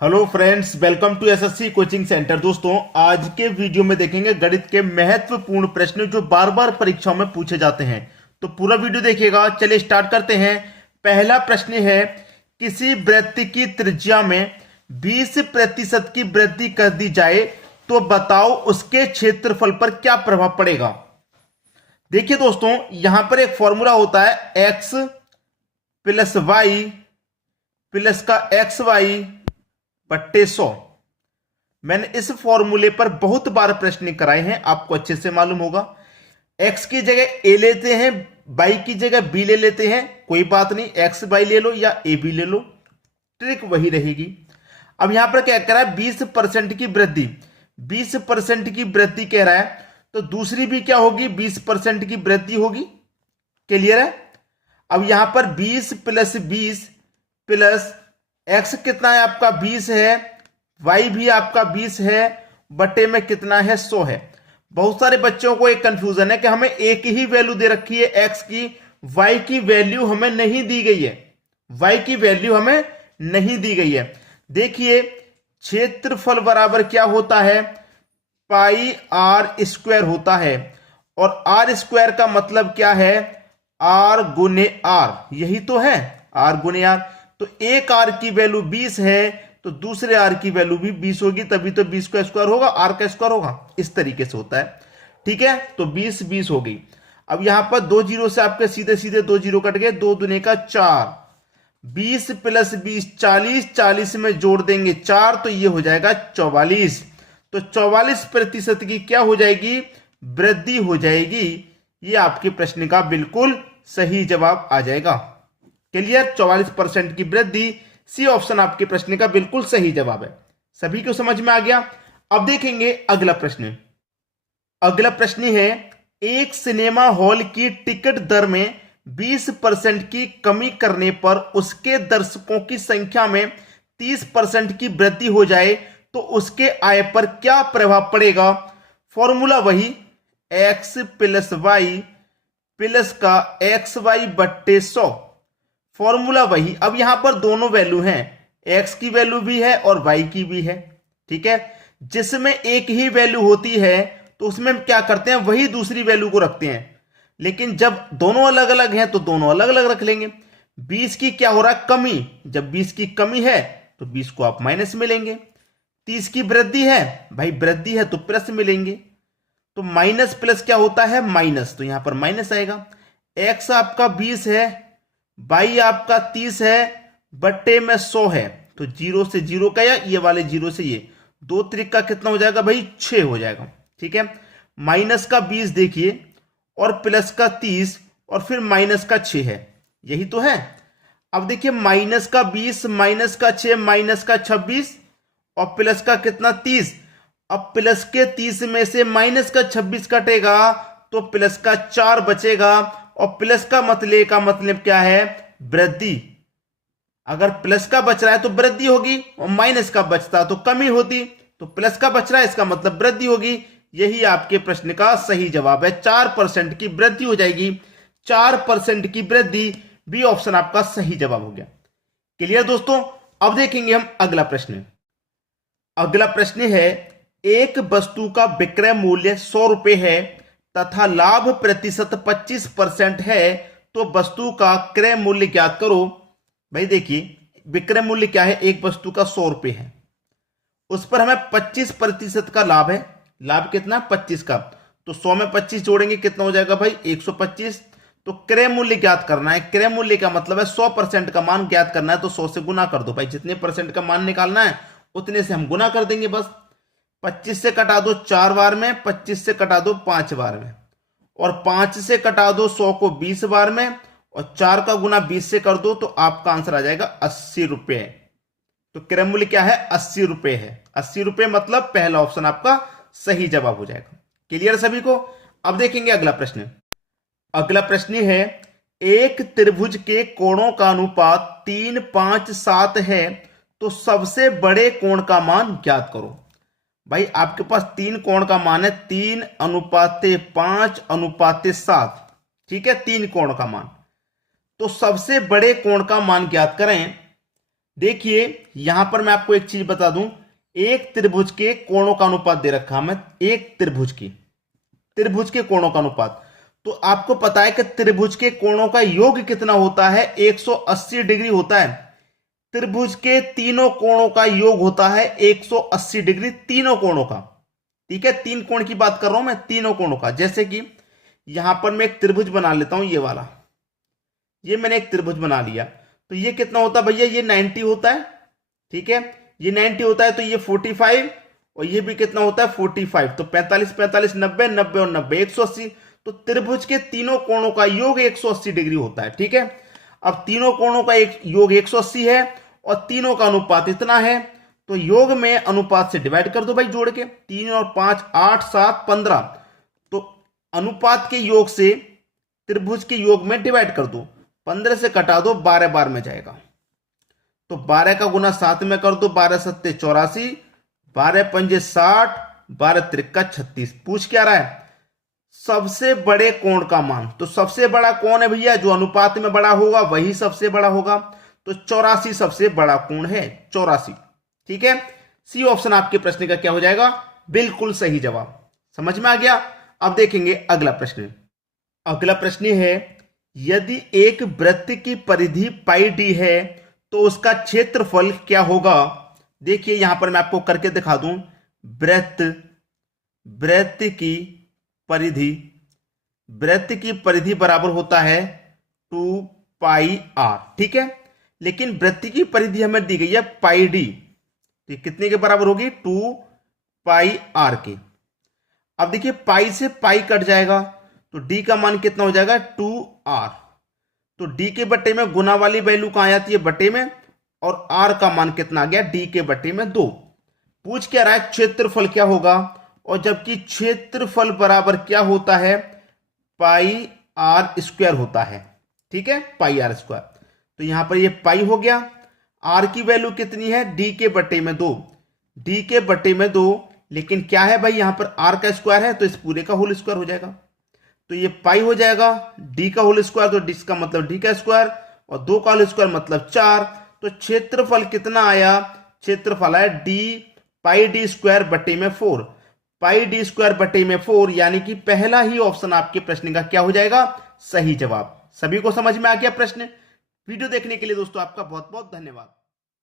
Hello friends, welcome to SSC coaching centre. दोस्तों, आज के वीडियो में देखेंगे गणित के महत्वपूर्ण प्रश्न जो बार बार परीक्षाओं में पूछे जाते हैं। तो पूरा वीडियो देखिएगा। चलिए स्टार्ट करते हैं। पहला प्रश्न है, किसी वृत्त की त्रिज्या में 20% की वृद्धि कर दी जाए तो बताओ उसके क्षेत्रफल पर क्या प्रभाव पड़ेगा। देखिए दोस्तों, यहां पर एक फॉर्मूला होता है x प्लस वाई प्लस का एक्स वाई बट्टे 100। मैंने इस फॉर्मूले पर बहुत बार प्रश्न कराए हैं, आपको अच्छे से मालूम होगा। x की जगह a लेते हैं, y की जगह b ले लेते हैं, कोई बात नहीं, x y ले लो या a b ले लो, ट्रिक वही रहेगी। अब यहां पर क्या कह रहा है, 20% की वृद्धि, 20% की वृद्धि कह रहा है, तो दूसरी भी क्या होगी, 20% की वृद्धि होगी। क्लियर है। अब यहां पर 20 प्लस 20 प्लस x कितना है आपका 20 है, y भी आपका 20 है, बटे में कितना है 100 है। बहुत सारे बच्चों को एक कंफ्यूजन है कि हमें एक ही वैल्यू दे रखी है x की, y की वैल्यू हमें नहीं दी गई है, y की वैल्यू हमें नहीं दी गई है। देखिए, क्षेत्रफल बराबर क्या होता है, पाई आर स्क्वायर होता है, और आर स्क्वायर का मतलब क्या है, आर गुने आर, यही तो है, आर गुने आर। तो एक आर की वैल्यू 20 है तो दूसरे आर की वैल्यू भी 20 होगी, तभी तो 20 का स्क्वायर होगा, आर का स्क्वायर होगा। इस तरीके से होता है। ठीक है, तो 20 20 हो गई। अब यहां पर दो जीरो से आपके सीधे सीधे दो जीरो कट गए, दो दुने का 4, 20 प्लस 20 40, 40 में जोड़ देंगे 4 तो ये हो जाएगा 44। तो 44% की क्या हो जाएगी, वृद्धि हो जाएगी। ये आपके प्रश्न का बिल्कुल सही जवाब आ जाएगा। क्लियर, 44% की वृद्धि, सी ऑप्शन आपके प्रश्न का बिल्कुल सही जवाब है। सभी को समझ में आ गया। अब देखेंगे अगला प्रश्न। अगला प्रश्न है, एक सिनेमा हॉल की टिकट दर में 20% की कमी करने पर उसके दर्शकों की संख्या में 30% की वृद्धि हो जाए तो उसके आय पर क्या प्रभाव पड़ेगा। फॉर्मूला वही, x प्लस वाई प्लस का एक्स वाई बट्टे 100, फॉर्मूला वही। अब यहां पर दोनों वैल्यू हैं, x की वैल्यू भी है और y की भी है। ठीक है, जिसमें एक ही वैल्यू होती है तो उसमें क्या करते हैं, वही दूसरी वैल्यू को रखते हैं। लेकिन जब दोनों अलग अलग हैं तो दोनों अलग अलग रख लेंगे। 20 की क्या हो रहा है, कमी, जब 20 की कमी है तो 20 को आप माइनस में लेंगे। 30 की वृद्धि है, भाई वृद्धि है तो प्लस में लेंगे। तो माइनस प्लस क्या होता है, माइनस, तो यहां पर माइनस आएगा। x आपका 20 है, y आपका 30 है, बट्टे में 100 है, तो जीरो से जीरो का, या ये वाले जीरो से ये, दो त्रिक का कितना हो जाएगा भाई, 6 हो जाएगा। ठीक है, माइनस का 20 देखिए, और प्लस का 30, और फिर माइनस का 6 है, यही तो है। अब देखिए, माइनस का 20 माइनस का 6 माइनस का 26 और प्लस का कितना 30। अब प्लस के 30 में से माइनस का 26 कटेगा तो प्लस का 4 बचेगा, और प्लस का मतलब क्या है, वृद्धि। अगर प्लस का बच रहा है तो वृद्धि होगी, और माइनस का बचता तो कमी होती। तो प्लस का बच रहा है, इसका मतलब वृद्धि होगी। यही आपके प्रश्न का सही जवाब है, 4% की वृद्धि हो जाएगी। 4% की वृद्धि, बी ऑप्शन आपका सही जवाब हो गया। क्लियर दोस्तों। अब देखेंगे हम अगला प्रश्न। अगला प्रश्न है, एक वस्तु का विक्रय मूल्य 100 रुपए है तथा लाभ प्रतिशत 25% है, तो वस्तु का क्रय मूल्य ज्ञात करो। भाई देखिए, विक्रय मूल्य क्या है, एक वस्तु का 100 रुपए है, उस पर हमें 25% का लाभ है। लाभ कितना, 25 का, तो 100 में 25 जोड़ेंगे कितना हो जाएगा भाई, 125। तो क्रय मूल्य ज्ञात करना है। क्रय मूल्य का मतलब है 100% का मान ज्ञात करना है, तो 100 से गुना कर दो भाई, जितने परसेंट का मान निकालना है उतने से हम गुना कर देंगे बस। 25 से कटा दो 4 बार में, 25 से कटा दो 5 बार में, और 5 से कटा दो 100 को 20 बार में, और 4 का गुना 20 से कर दो, तो आपका आंसर आ जाएगा 80 रुपए। तो क्रय मूल्य क्या है, 80 रुपए है। 80 रुपए मतलब पहला ऑप्शन आपका सही जवाब हो जाएगा। क्लियर सभी को। अब देखेंगे अगला प्रश्न। अगला प्रश्न है, एक त्रिभुज के कोणों का अनुपात 3 5 7 है, तो सबसे बड़े कोण का मान ज्ञात करो। भाई आपके पास 3 कोण का मान है, 3:5:7। ठीक है, 3 कोण का मान, तो सबसे बड़े कोण का मान ज्ञात करें। देखिए यहां पर मैं आपको एक चीज बता दूं, एक त्रिभुज के कोणों का अनुपात दे रखा मैं, एक त्रिभुज के कोणों का अनुपात। तो आपको पता है कि त्रिभुज के कोणों का योग कितना होता है, 180 डिग्री होता है। त्रिभुज के तीनों कोणों का योग होता है 180 डिग्री, तीनों कोणों का। ठीक है, तीन कोण की बात कर रहा हूं मैं, तीनों कोणों का। जैसे कि यहां पर मैं एक त्रिभुज बना लेता हूं, ये वाला, ये मैंने एक त्रिभुज बना लिया। तो ये कितना होता है भैया, ये 90 होता है। ठीक है, ये 90 होता है, तो ये 45 और ये भी कितना होता है 45। तो 45 45 90 90 और 90 180। तो त्रिभुज के तीनों कोणों का योग 180 डिग्री होता है। ठीक है, अब तीनों कोणों का एक योग 180 है और तीनों का अनुपात इतना है, तो योग में अनुपात से डिवाइड कर दो भाई जोड़ के, 3 और 5 8 7 15। तो अनुपात के योग से त्रिभुज के योग में डिवाइड कर दो, 15 से कटा दो, 12 बार में जाएगा। तो 12 का गुना 7 में कर दो, 12 सत्ते 84, 12 पंजे 60, 12 त्रिका 36। पूछ क्या रहा है, सबसे बड़े कोण का मान। तो सबसे बड़ा कौन है भैया, जो अनुपात में बड़ा होगा वही सबसे बड़ा होगा। तो 84 सबसे बड़ा कोण है, 84। ठीक है, सी ऑप्शन आपके प्रश्न का क्या हो जाएगा, बिल्कुल सही जवाब। समझ में आ गया। अब देखेंगे अगला प्रश्न। अगला प्रश्न है, यदि एक वृत्त की परिधि पाई डी है तो उसका क्षेत्रफल क्या होगा। देखिए यहां पर मैं आपको करके दिखा दूं, वृत्त की परिधि बराबर होता है 2 पाई आर। ठीक है, लेकिन वृत्त की परिधि हमें दी गई है पाई डी, तो कितने के बराबर होगी, 2 पाई आर के। अब देखिए पाई से पाई कट जाएगा, तो डी का मान कितना हो जाएगा 2 आर। तो डी के बट्टे में गुना वाली वैल्यू कहां आती है, बट्टे में, और आर का मान कितना आ गया, डी के बट्टे में 2। पूछ क्या रहा है, क्षेत्रफल क्या होगा, और जबकि क्षेत्रफल बराबर क्या होता है, पाई आर स्क्वायर होता है। ठीक है, पाई आर स्क्वायर। तो यहां पर ये पाई हो गया, आर की वैल्यू कितनी है, डी के बट्टे में 2, डी के बट्टे में 2। लेकिन क्या है भाई, यहां पर आर का स्क्वायर है, तो इस पूरे का होल स्क्वायर हो जाएगा। तो ये पाई हो जाएगा डी का होल स्क्वायर, तो डी का मतलब डी का स्क्वायर, और 2 का होल स्क्वायर मतलब 4। तो क्षेत्रफल कितना आया, क्षेत्रफल आया डी पाई डी स्क्वायर बट्टे में 4, पाई डी स्क्वायर बट्टे में 4। यानी कि पहला ही ऑप्शन आपके प्रश्न का क्या हो जाएगा, सही जवाब। सभी को समझ में आ गया प्रश्न। वीडियो देखने के लिए दोस्तों आपका बहुत बहुत धन्यवाद।